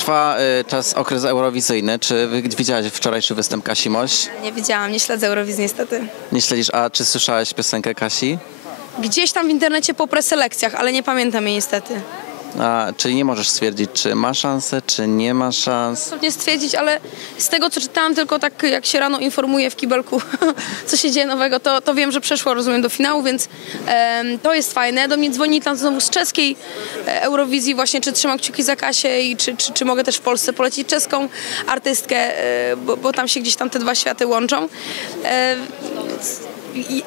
trwa y, czas, okres eurowizyjny. Czy widziałaś wczorajszy występ Kasi Moś? Nie widziałam, nie śledzę Eurowizji niestety. Nie śledzisz, a czy słyszałaś piosenkę Kasi? Gdzieś tam w internecie po preselekcjach, ale nie pamiętam jej niestety. A, czyli nie możesz stwierdzić, czy ma szansę, czy nie ma szans? Nie stwierdzić, ale z tego co czytałam, tylko tak jak się rano informuję w kibelku, co się dzieje nowego, to, to wiem, że przeszło, rozumiem, do finału, więc em, to jest fajne. Do mnie dzwoni tam znowu z czeskiej e, Eurowizji właśnie, czy trzymam kciuki za Kasię i czy, czy, czy mogę też w Polsce polecić czeską artystkę, e, bo, bo tam się gdzieś tam te dwa światy łączą. E,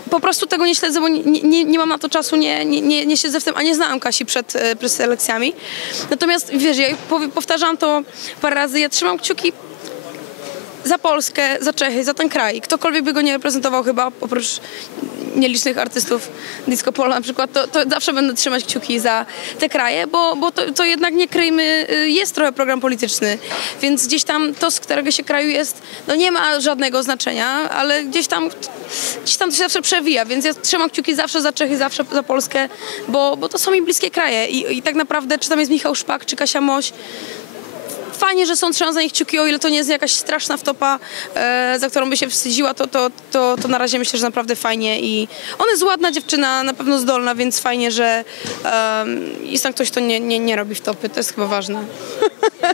po prostu tego nie śledzę, bo nie, nie, nie mam na to czasu, nie, nie, nie, siedzę w tym, a nie znałam Kasi przed e, preselekcjami. Natomiast wiesz, ja powtarzałam to parę razy, ja trzymam kciuki za Polskę, za Czechy, za ten kraj. Ktokolwiek by go nie reprezentował chyba, oprócz nielicznych artystów disco polo na przykład, to, to zawsze będę trzymać kciuki za te kraje, bo, bo to, to jednak nie kryjmy, y, jest trochę program polityczny, więc gdzieś tam to, z którego się kraju jest, no nie ma żadnego znaczenia, ale gdzieś tam, gdzieś tam to się zawsze przewija, więc ja trzymam kciuki zawsze za Czechy, zawsze za Polskę, bo, bo to są mi bliskie kraje. I, i tak naprawdę, czy tam jest Michał Szpak, czy Kasia Moś, fajnie, że są trzymam za nich kciuki, o ile to nie jest jakaś straszna wtopa, e, za którą by się wstydziła, to, to, to, to na razie myślę, że naprawdę fajnie i ona jest ładna dziewczyna, na pewno zdolna, więc fajnie, że um, jest tam ktoś, kto nie, nie, nie robi wtopy, to jest chyba ważne.